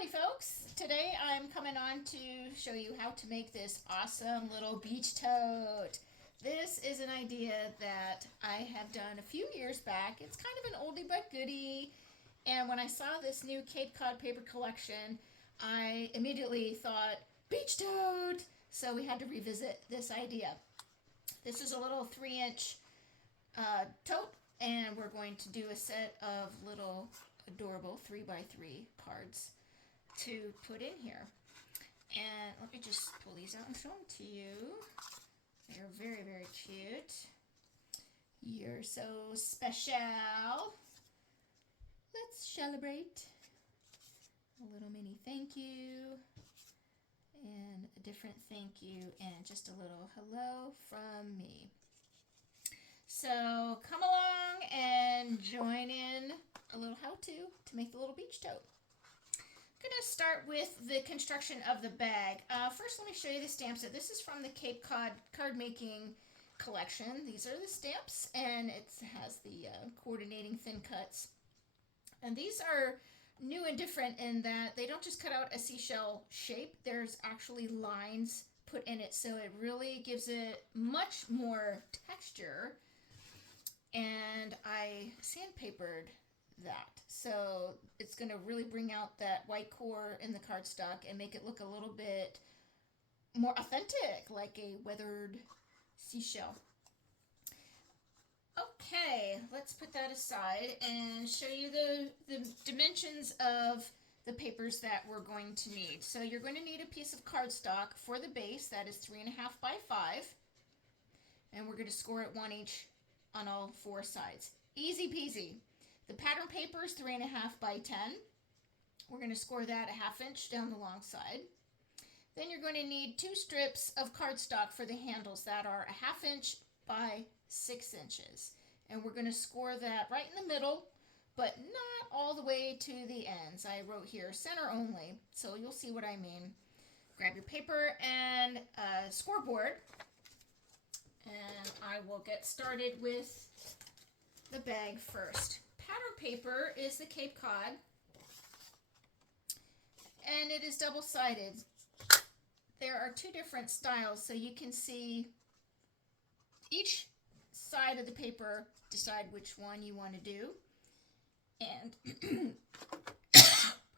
Howdy folks! Today I'm coming on to show you how to make this awesome little beach tote. This is an idea that I have done a few years back. It's kind of an oldie but goodie, and when I saw this new Cape Cod paper collection, I immediately thought, beach tote! So we had to revisit this idea. This is a little 3-inch tote, and we're going to do a set of little adorable 3x3 cards to put in here. And let me just pull these out and show them to you. They're very, very cute. You're so special. Let's celebrate. A little mini thank you, and a different thank you, and just a little hello from me. So come along and join in a little how-to make the little beach tote. I'm going to start with the construction of the bag. First, let me show you the stamps. This is from the Cape Cod card making collection. These are the stamps, and it has the coordinating thin cuts. And these are new and different in that they don't just cut out a seashell shape. There's actually lines put in it, so it really gives it much more texture. And I sandpapered that, so it's going to really bring out that white core in the cardstock and make it look a little bit more authentic, like a weathered seashell. Okay, let's put that aside and show you the dimensions of the papers that we're going to need. So you're going to need a piece of cardstock for the base that is 3.5 by 5, and we're going to score it 1 each on all 4 sides. Easy peasy. The pattern paper is 3.5 by 10. We're going to score that a 1/2 inch down the long side. Then you're going to need 2 strips of cardstock for the handles that are a 1/2 inch by 6 inches. And we're going to score that right in the middle, but not all the way to the ends. I wrote here center only, so you'll see what I mean. Grab your paper and a scoreboard, and I will get started with the bag first. Pattern paper is the Cape Cod, and it is double-sided. There are 2 different styles, so you can see each side of the paper, decide which one you want to do. And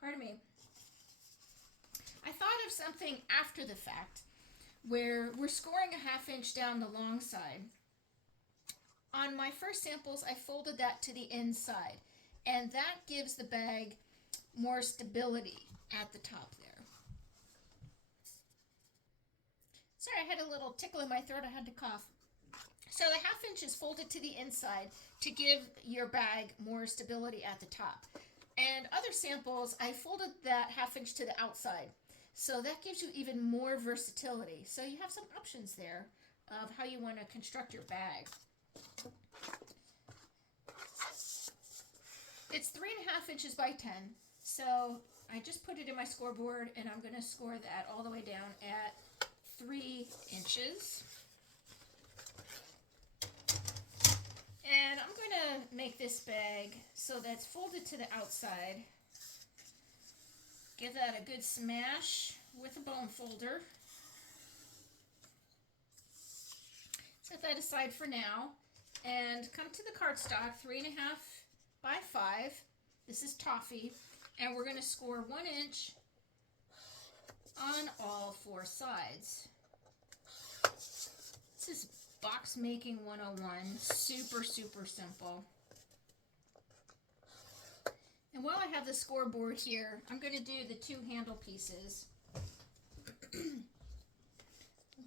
pardon me, I thought of something after the fact where we're scoring a 1/2 inch down the long side. On my first samples, I folded that to the inside, and that gives the bag more stability at the top there. Sorry, I had a little tickle in my throat. I had to cough. So the 1/2 inch is folded to the inside to give your bag more stability at the top. And other samples, I folded that 1/2 inch to the outside. So that gives you even more versatility. So you have some options there of how you want to construct your bag. It's 3.5 inches by 10. So I just put it in my scoreboard, and I'm going to score that all the way down at 3 inches. And I'm going to make this bag so that's folded to the outside. Give that a good smash with a bone folder. Set that aside for now, and come to the cardstock, 3.5 by 5. This is toffee, and we're going to score 1 inch on all 4 sides. This is box making 101, super, super simple. And while I have the scoreboard here, I'm going to do the 2 handle pieces. I'm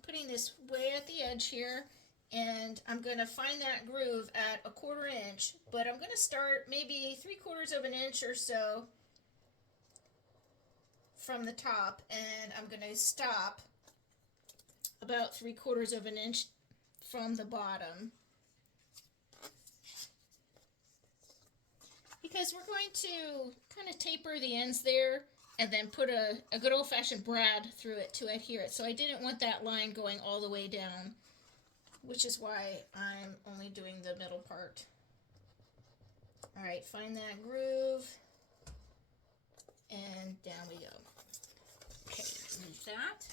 putting this way at the edge here, and I'm going to find that groove at a 1/4 inch, but I'm going to start maybe 3/4 of an inch or so from the top, and I'm going to stop about 3/4 of an inch from the bottom, because we're going to kind of taper the ends there and then put a good old-fashioned brad through it to adhere it. So I didn't want that line going all the way down, which is why I'm only doing the middle part. All right, find that groove, and down we go. that.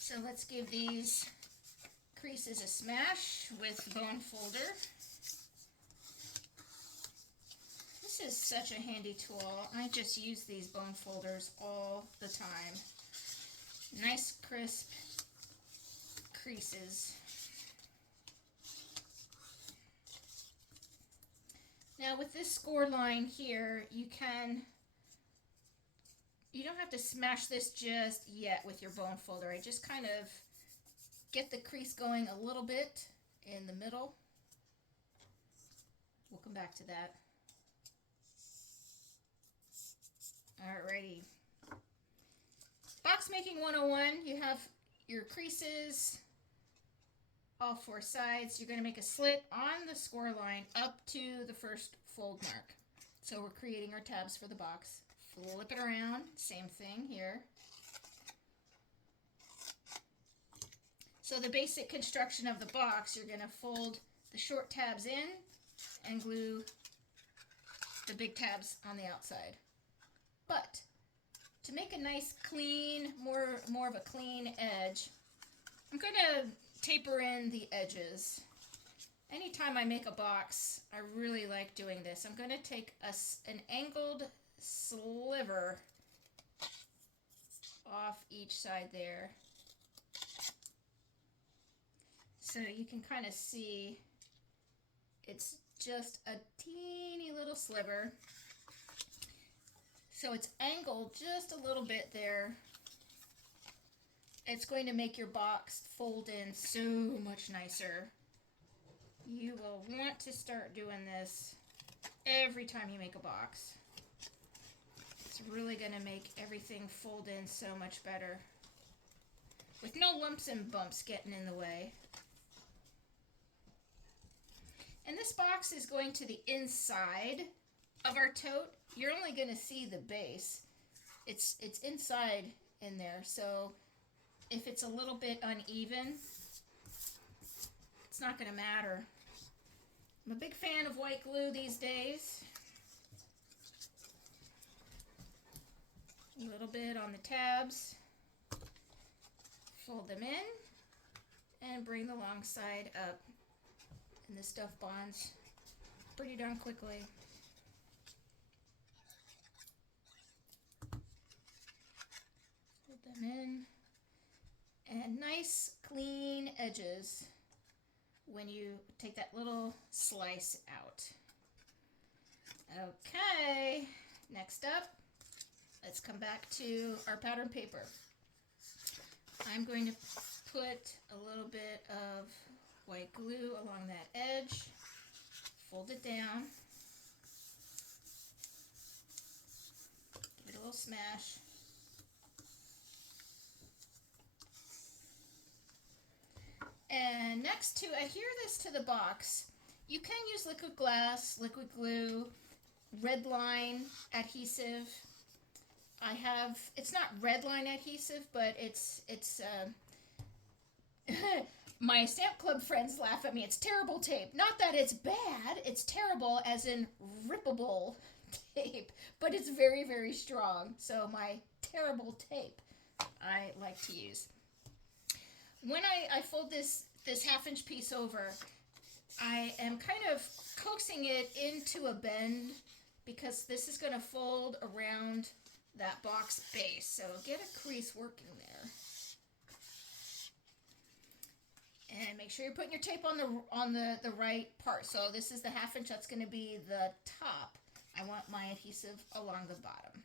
So let's give these creases a smash with bone folder. This is such a handy tool. I just use these bone folders all the time. Nice crisp creases. Now with this score line here, you don't have to smash this just yet with your bone folder. I just kind of get the crease going a little bit in the middle. We'll come back to that. Alrighty. Box making 101, you have your creases, all four sides. You're going to make a slit on the score line up to the first fold mark. So we're creating our tabs for the box. Flip it around, same thing here. So the basic construction of the box, you're going to fold the short tabs in and glue the big tabs on the outside. But to make a nice clean, more of a clean edge, I'm going to taper in the edges. Anytime I make a box, I really like doing this. I'm going to take an angled sliver off each side there. So you can kind of see it's just a teeny little sliver. So it's angled just a little bit there. It's going to make your box fold in so much nicer. You will want to start doing this every time you make a box. It's really going to make everything fold in so much better, with no lumps and bumps getting in the way. And this box is going to the inside of our tote. You're only going to see the base. It's inside in there, so if it's a little bit uneven, it's not going to matter. I'm a big fan of white glue these days. A little bit on the tabs. Fold them in and bring the long side up. And this stuff bonds pretty darn quickly. Fold them in. And nice clean edges when you take that little slice out. Okay, next up, let's come back to our pattern paper. I'm going to put a little bit of white glue along that edge, fold it down, give it a little smash. And next, to adhere this to the box, you can use liquid glass, liquid glue, red line adhesive. It's not red line adhesive, but it's my stamp club friends laugh at me. It's terrible tape. Not that it's bad, it's terrible as in rippable tape, but it's very, very strong. So my terrible tape I like to use. When I fold this half-inch piece over, I am kind of coaxing it into a bend because this is going to fold around that box base. So get a crease working there. And make sure you're putting your tape on the right part. So this is the half-inch. That's going to be the top. I want my adhesive along the bottom.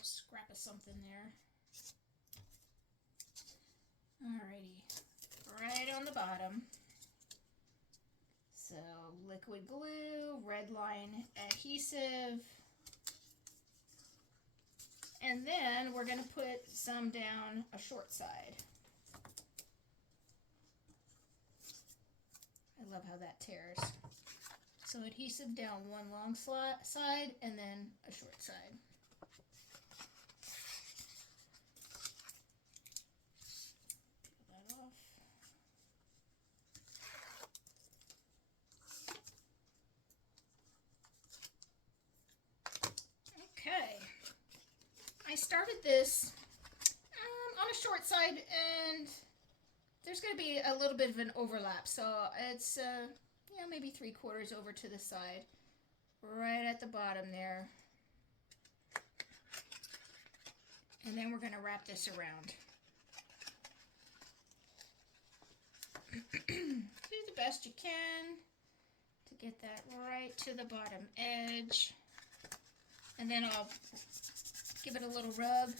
Scrap of something there. Alrighty, right on the bottom. So liquid glue, red line adhesive, and then we're going to put some down a short side. I love how that tears. So adhesive down one long side and then a short side. started this on a short side, and there's going to be a little bit of an overlap, so it's maybe 3/4 over to the side, right at the bottom there. And then we're going to wrap this around. Do the best you can to get that right to the bottom edge. And then I'll give it a little rub,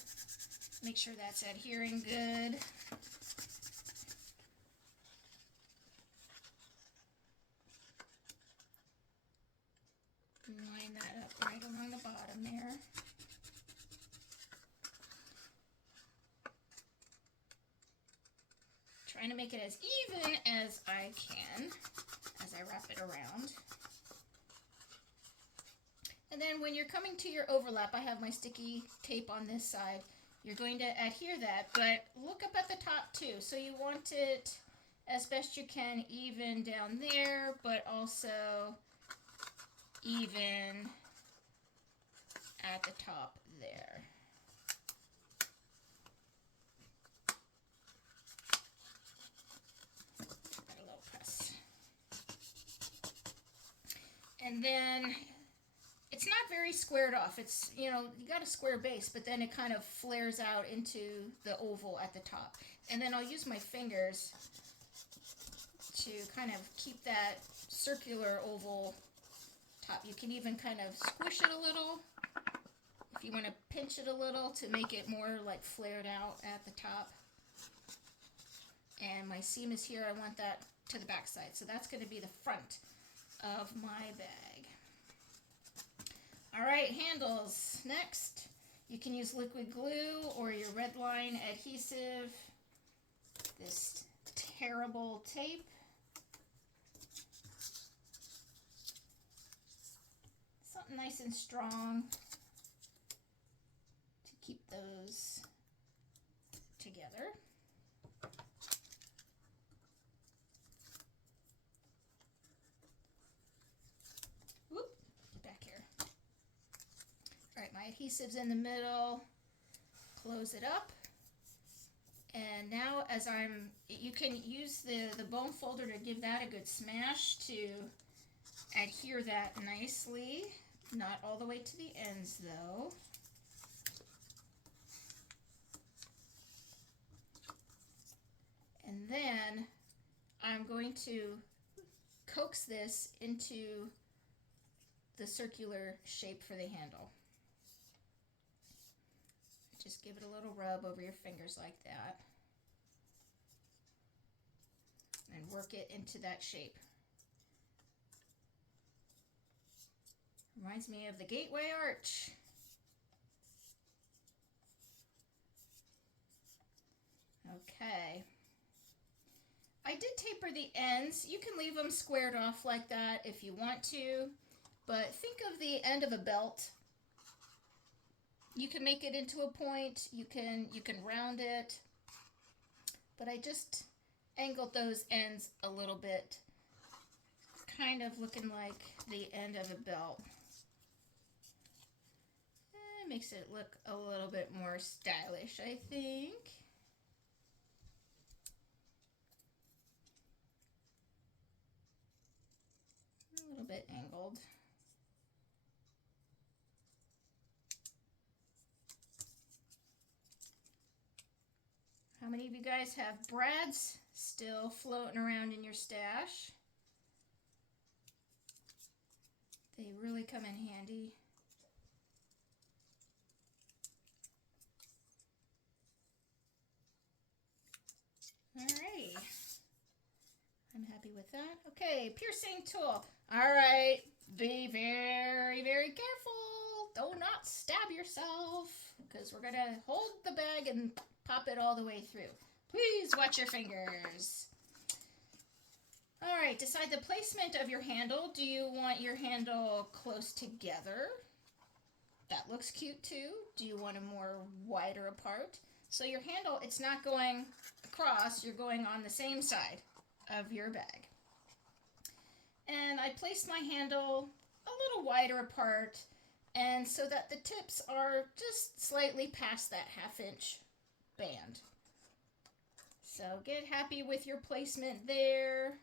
make sure that's adhering good. Line that up right along the bottom there. Trying to make it as even as I can as I wrap it around. And then when you're coming to your overlap, I have my sticky tape on this side. You're going to adhere that, but look up at the top too. So you want it as best you can even down there, but also even at the top there. A little press. And then it's not very squared off. It's, you got a square base, but then it kind of flares out into the oval at the top. And then I'll use my fingers to kind of keep that circular oval top. You can even kind of squish it a little if you want to pinch it a little to make it more like flared out at the top. And my seam is here. I want that to the back side. So that's going to be the front of my bag. All right, handles. Next, you can use liquid glue or your red line adhesive. This terrible tape. Something nice and strong to keep those together. Whoop, get back here. All right, my adhesive's in the middle. Close it up. And now you can use the bone folder to give that a good smash to adhere that nicely. Not all the way to the ends though. And then I'm going to coax this into the circular shape for the handle. Just give it a little rub over your fingers like that. And work it into that shape. Reminds me of the Gateway Arch. Okay. I did taper the ends. You can leave them squared off like that if you want to, but think of the end of a belt. You can make it into a point. You can round it, but I just angled those ends a little bit, kind of looking like the end of a belt. It makes it look a little bit more stylish, I think. A little bit angled. How many of you guys have brads still floating around in your stash? They really come in handy. Alright, I'm happy with that. Okay, piercing tool. Alright, be very, very careful. Do not stab yourself, because we're going to hold the bag and pop it all the way through. Please watch your fingers. Alright, decide the placement of your handle. Do you want your handle close together? That looks cute too. Do you want them more wider apart? So your handle, it's not going across, you're going on the same side of your bag. And I placed my handle a little wider apart, and so that the tips are just slightly past that 1/2 inch band. So get happy with your placement there.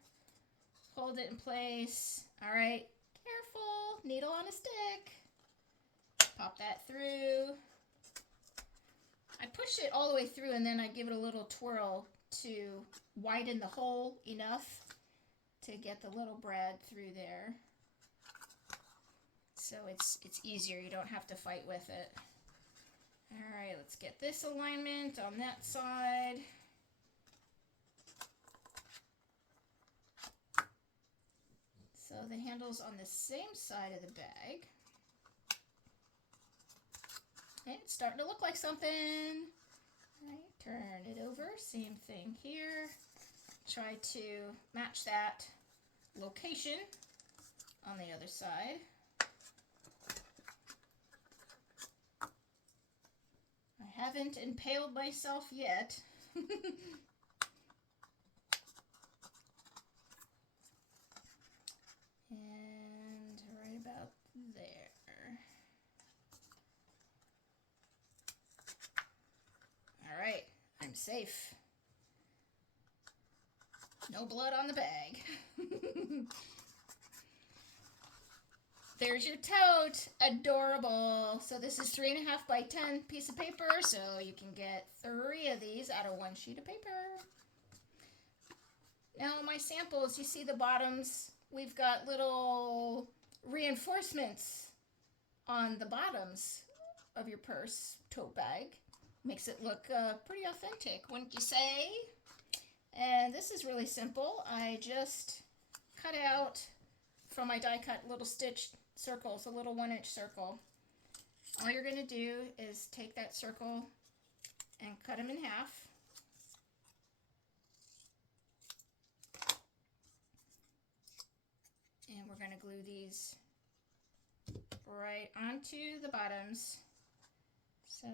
Hold it in place. All right, careful, needle on a stick. Pop that through. I push it all the way through and then I give it a little twirl to widen the hole enough to get the little brad through there. So it's easier, you don't have to fight with it. All right, let's get this alignment on that side. So the handle's on the same side of the bag. Okay, it's starting to look like something. All right, turn it over, same thing here. Try to match that location on the other side. I haven't impaled myself yet. And right about there. All right, I'm safe. No blood on the bag. There's your tote. Adorable. So this is 3.5 by 10 piece of paper, so you can get 3 of these out of 1 sheet of paper. Now my samples, you see the bottoms, we've got little reinforcements on the bottoms of your purse tote bag. Makes it look pretty authentic, wouldn't you say? And this is really simple. I just cut out from my die cut little stitch circles, a little 1-inch circle. All you're going to do is take that circle and cut them in half. And we're going to glue these right onto the bottoms. So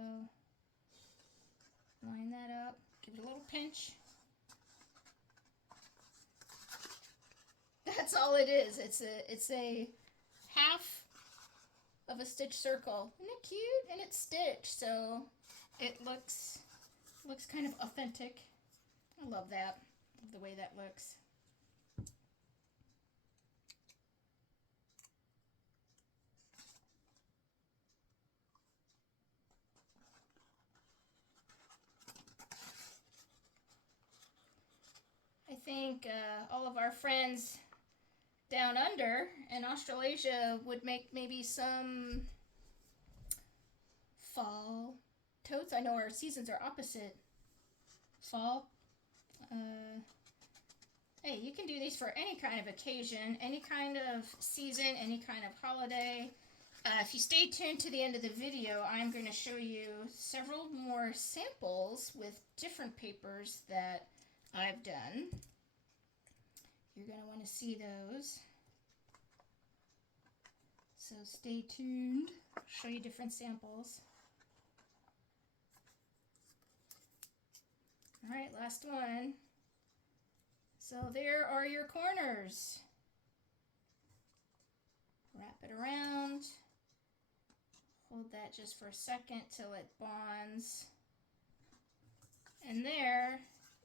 line that up, give it a little pinch. That's all it is. It's a half of a stitch circle. Isn't it cute? And it's stitched, so it looks kind of authentic. I love that. Love the way that looks. I think all of our friends down under in Australasia would make maybe some fall totes. I know our seasons are opposite. Fall. Hey, you can do these for any kind of occasion, any kind of season, any kind of holiday. If you stay tuned to the end of the video, I'm going to show you several more samples with different papers that I've done. You're going to want to see those. So stay tuned. I'll show you different samples. All right, last one. So there are your corners. Wrap it around. Hold that just for a second till it bonds. And there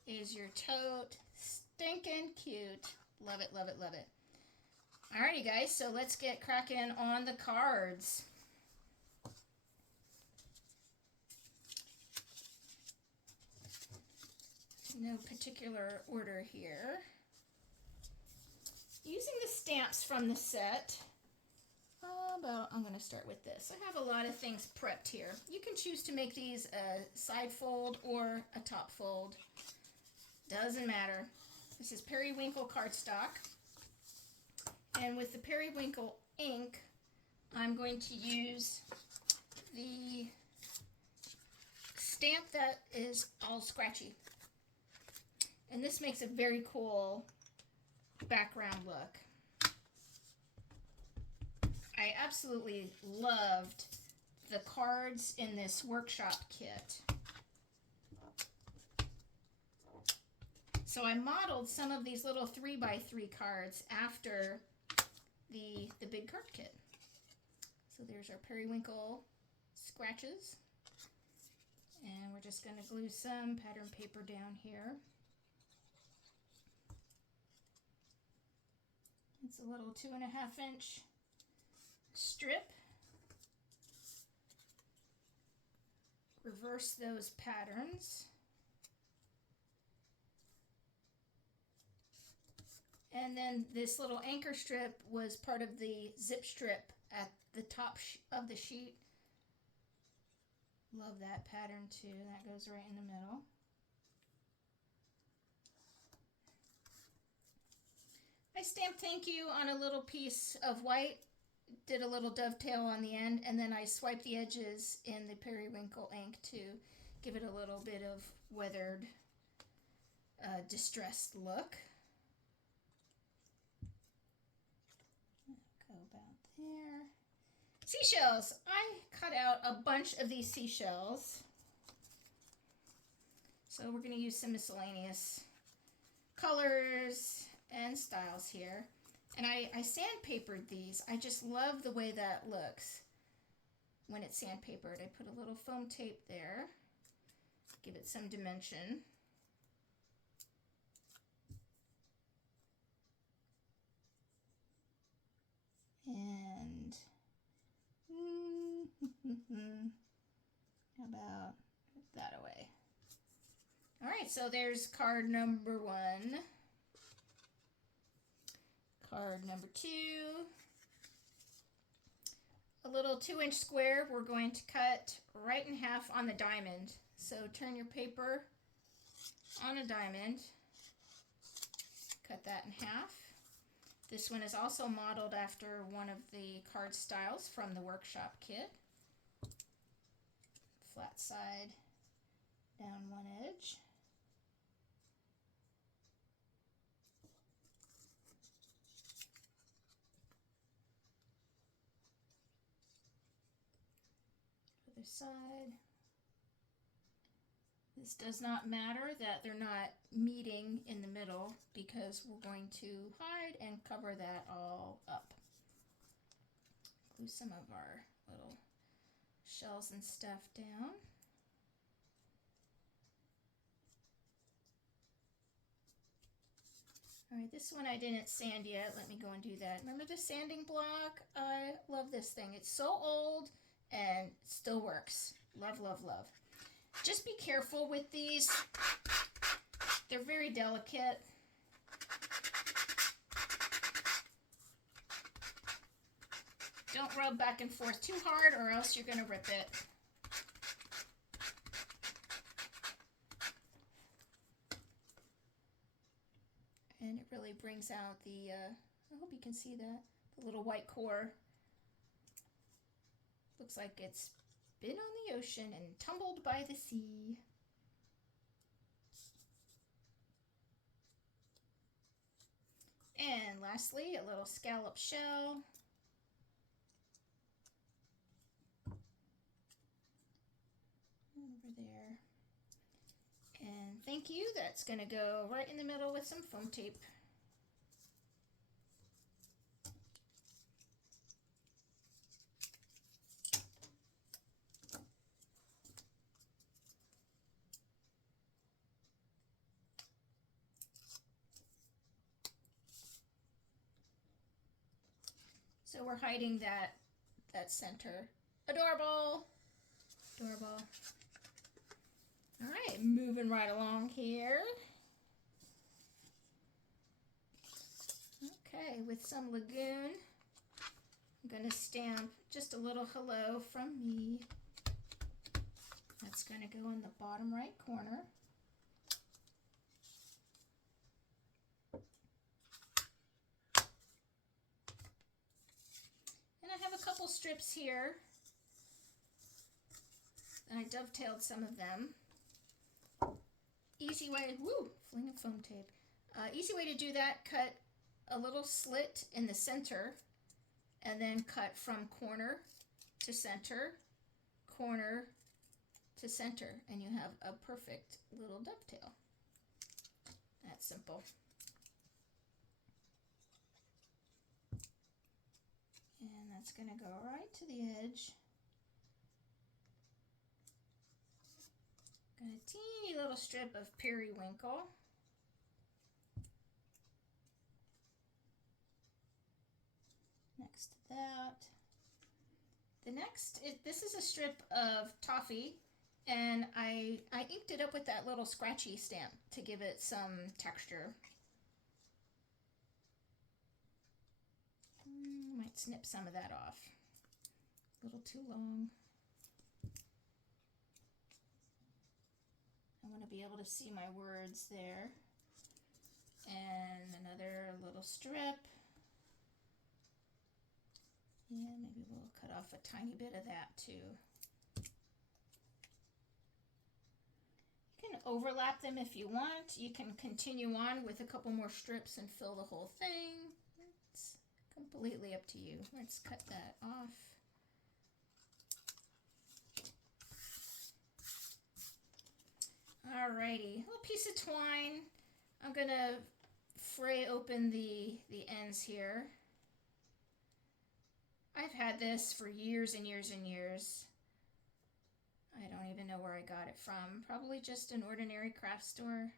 is your tote. Stinking cute. Love it, love it, love it. Alrighty guys, so let's get cracking on the cards. No particular order here. Using the stamps from the set, I'm going to start with this. I have a lot of things prepped here. You can choose to make these a side fold or a top fold. Doesn't matter. This is Periwinkle cardstock. And with the Periwinkle ink, I'm going to use the stamp that is all scratchy. And this makes a very cool background look. I absolutely loved the cards in this workshop kit. So I modeled some of these little 3x3 cards after the big card kit. So there's our periwinkle scratches. And we're just going to glue some pattern paper down here. It's a little 2.5-inch strip. Reverse those patterns. And then this little anchor strip was part of the zip strip at the top of the sheet. Love that pattern too. That goes right in the middle. I stamped thank you on a little piece of white, did a little dovetail on the end, and then I swiped the edges in the periwinkle ink to give it a little bit of weathered, distressed look. Go about there. Seashells. I cut out a bunch of these seashells. So we're going to use some miscellaneous colors and styles here. And I sandpapered these. I just love the way that looks when it's sandpapered. I put a little foam tape there. Give it some dimension. And how about that away? All right, so there's card number 1. Card number 2. A little 2-inch square we're going to cut right in half on the diamond. So turn your paper on a diamond. Cut that in half. This one is also modeled after one of the card styles from the workshop kit. Flat side down one edge. Other side. This does not matter that they're not meeting in the middle because we're going to hide and cover that all up. Glue some of our little shells and stuff down. All right, this one I didn't sand yet. Let me go and do that. Remember the sanding block? I love this thing. It's so old and still works. Love, love, love. Just be careful with these. They're very delicate. Don't rub back and forth too hard or else you're going to rip it. And it really brings out the, I hope you can see that, the little white core. Looks like it's been on the ocean and tumbled by the sea. And lastly, a little scallop shell. Over there. And thank you, that's going to go right in the middle with some foam tape. So we're hiding that center. Adorable. Adorable. All right, moving right along here. Okay, with some lagoon, I'm going to stamp just a little hello from me. That's going to go in the bottom right corner. And I have a couple strips here, and I dovetailed some of them. Easy way, woo, fling of foam tape. Easy way to do that, cut a little slit in the center and then cut from corner to center, corner to center, and you have a perfect little dovetail. That's simple. And that's going to go right to the edge. Got a teeny little strip of periwinkle. Next to that. The next, this is a strip of toffee, and I inked it up with that little scratchy stamp to give it some texture. Might snip some of that off. A little too long. I want to be able to see my words there. And another little strip. Yeah, maybe we'll cut off a tiny bit of that too. You can overlap them if you want. You can continue on with a couple more strips and fill the whole thing. It's completely up to you. Let's cut that off. Alrighty, a little piece of twine. I'm gonna fray open the ends here. I've had this for years and years and years. I don't even know where I got it from. Probably just an ordinary craft store.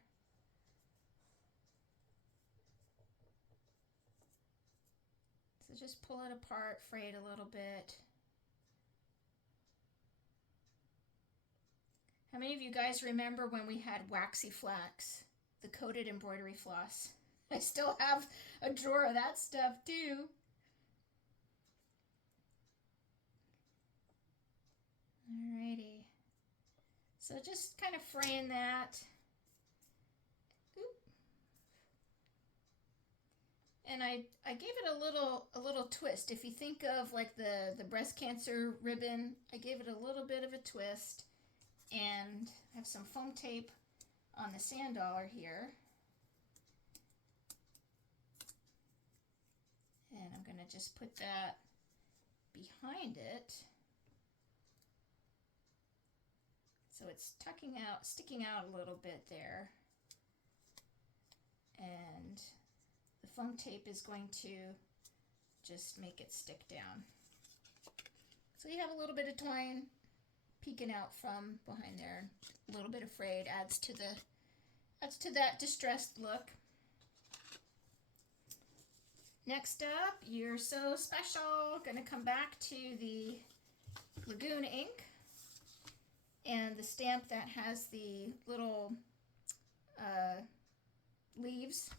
So just pull it apart, fray it a little bit. How many of you guys remember when we had waxy flax, the coated embroidery floss? I still have a drawer of that stuff too. Alrighty, so just kind of fraying that. Oop. And I gave it a little twist. If you think of like the breast cancer ribbon, I gave it a little bit of a twist, and have some foam tape on the sand dollar here. And I'm gonna just put that behind it. So it's tucking out, sticking out a little bit there. And the foam tape is going to just make it stick down. So you have a little bit of twine peeking out from behind there. A little bit of frayed adds to that distressed look. Next up, You're So Special. Gonna come back to the Lagoon ink and the stamp that has the little leaves.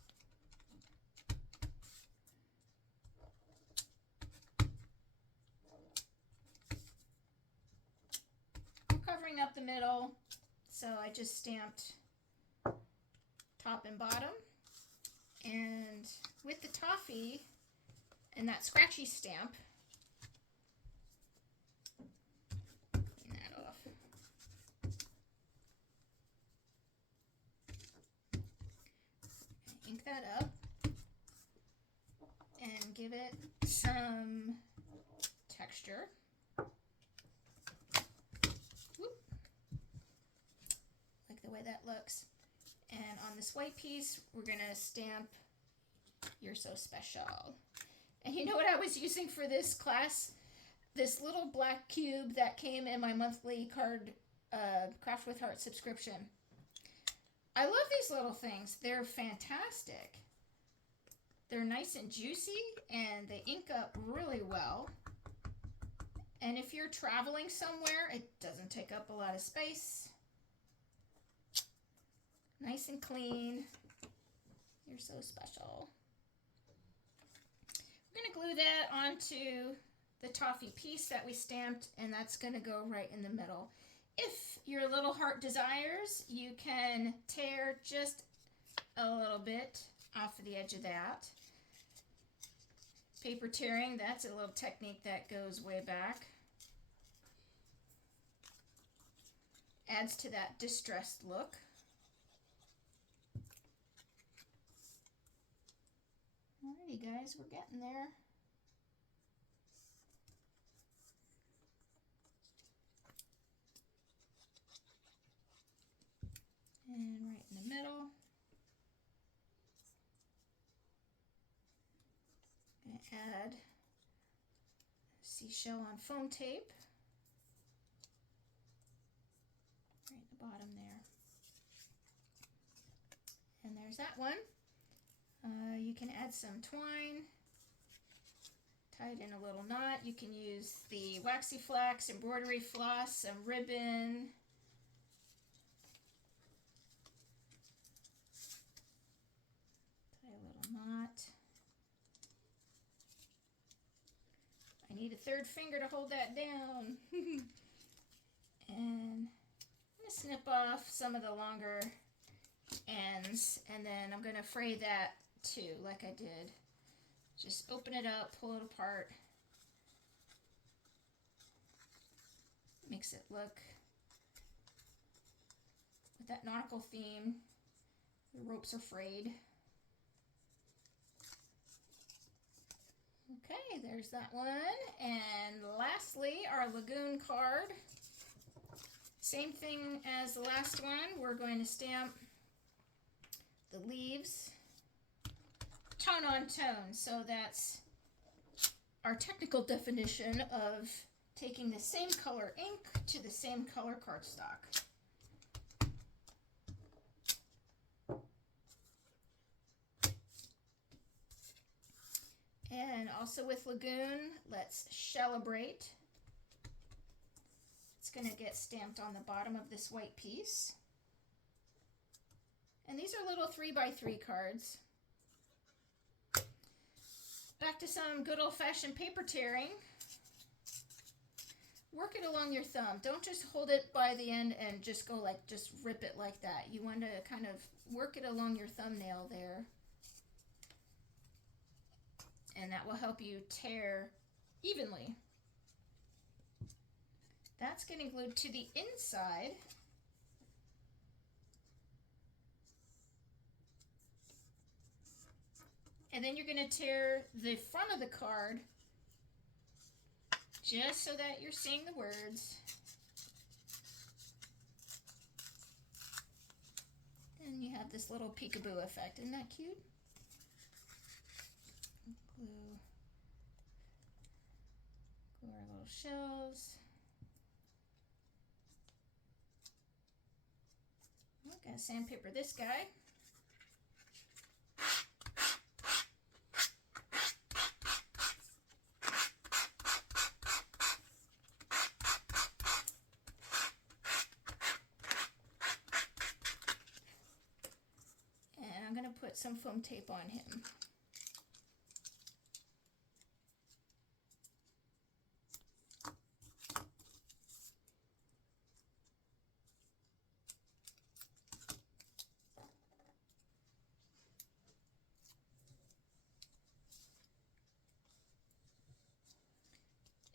I'm covering up the middle, so I just stamped top and bottom. And with the toffee and that scratchy stamp, clean that off. Ink that up and give it some texture. Whoop. Like the way that looks. And on this white piece, we're gonna stamp You're So Special. And you know what I was using for this class? This little black cube that came in my monthly card Craft with Heart subscription. I love these little things. They're fantastic. They're nice and juicy, and they ink up really well. And if you're traveling somewhere, it doesn't take up a lot of space. Nice and clean. You're so special. We're going to glue that onto the toffee piece that we stamped, and that's going to go right in the middle. If your little heart desires, you can tear just a little bit off of the edge of that. Paper tearing, that's a little technique that goes way back. Adds to that distressed look. Alrighty guys, we're getting there. And right in the middle. I'm going to add seashell on foam tape. Right at the bottom there. And there's that one. You can add some twine, tie it in a little knot. You can use the waxy flax embroidery floss, some ribbon. Tie a little knot. I need a third finger to hold that down. And I'm going to snip off some of the longer ends, and then I'm going to fray that too, like I did. Just open it up, pull it apart. Makes it look with that nautical theme. The ropes are frayed. Okay, there's that one. And lastly, our lagoon card. Same thing as the last one. We're going to stamp the leaves tone on tone. So that's our technical definition of taking the same color ink to the same color cardstock. And also with Lagoon, let's celebrate. It's going to get stamped on the bottom of this white piece. And these are little 3x3 cards. Back to some good old-fashioned paper tearing. Work it along your thumb. Don't just hold it by the end and just go like, just rip it like that. You want to kind of work it along your thumbnail there. And that will help you tear evenly. That's getting glued to the inside. And then you're going to tear the front of the card just so that you're seeing the words. And you have this little peekaboo effect. Isn't that cute? Glue our little shells. I'm going to sandpaper this guy. And I'm going to put some foam tape on him.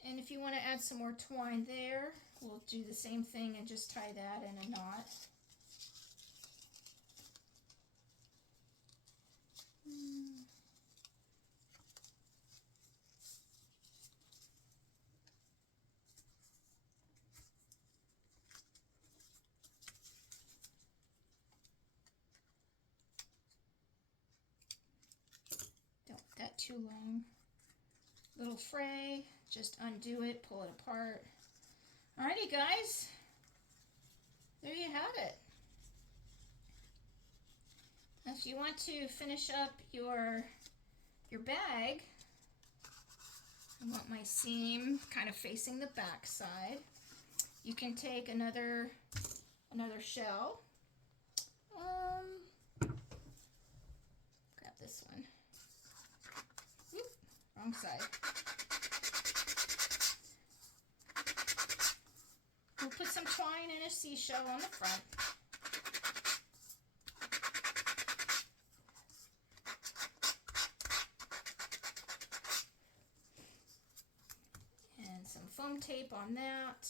And if you want to add some more twine there, we'll do the same thing and just tie that in a knot. Don't want that too long. Little fray, just undo it, pull it apart. Alrighty guys, there you have it. If you want to finish up your bag, I want my seam kind of facing the back side. You can take another shell. Grab this one. Oop, wrong side. We'll put some twine and a seashell on the front. And some foam tape on that.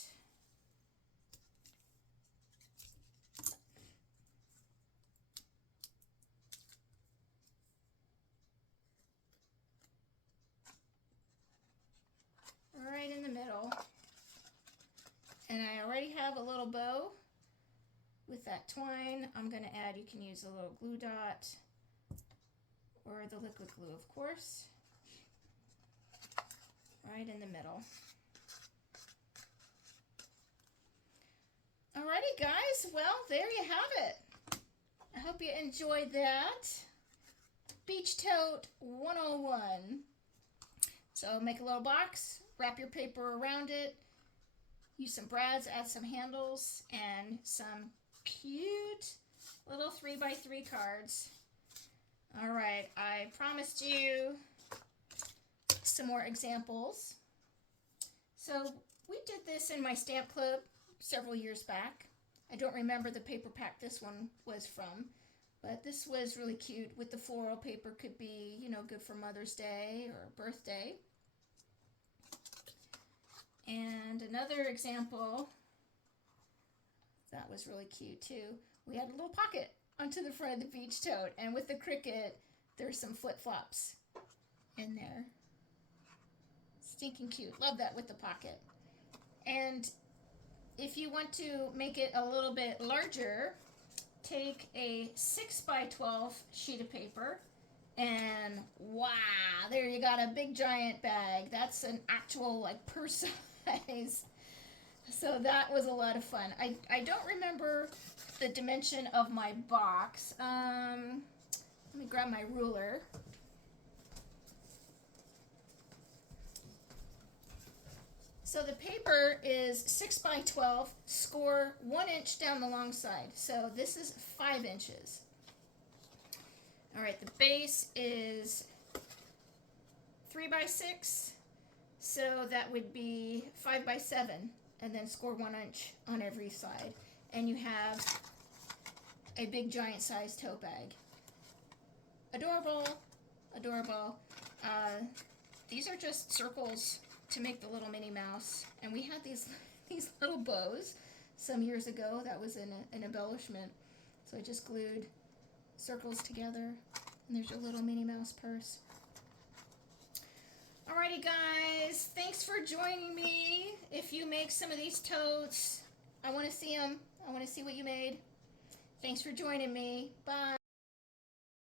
Right in the middle. And I already have a little bow with that twine. I'm going to add, you can use a little glue dot or the liquid glue, of course, right in the middle. Alrighty guys, well there you have it. I hope you enjoyed that. Beach Tote 101. So make a little box, wrap your paper around it, use some brads, add some handles, and some cute little 3x3 cards. Alright, I promised you some more examples. So we did this in my stamp club several years back. I don't remember the paper pack this one was from, but this was really cute with the floral paper. Could be, you know, good for Mother's Day or birthday. And another example that was really cute too. We had a little pocket onto the front of the beach tote, and with the cricket, there's some flip-flops in there. Stinking cute. Love that with the pocket. And if you want to make it a little bit larger, take a 6x12 sheet of paper, and wow, there you got a big giant bag. That's an actual like purse size. So that was a lot of fun. I don't remember the dimension of my box. Let me grab my ruler. So the paper is 6x12, score 1 inch down the long side. So this is 5 inches. All right, the base is 3x6, so that would be 5x7, and then score 1 inch on every side. And you have a big giant size tote bag. Adorable, adorable. These are just circles to make the little Minnie Mouse, and we had these little bows some years ago. That was an embellishment, so I just glued circles together, and there's your little Minnie Mouse purse. Alrighty guys, thanks for joining me. If you make some of these totes, I want to see them. I want to see what you made. Thanks for joining me. Bye.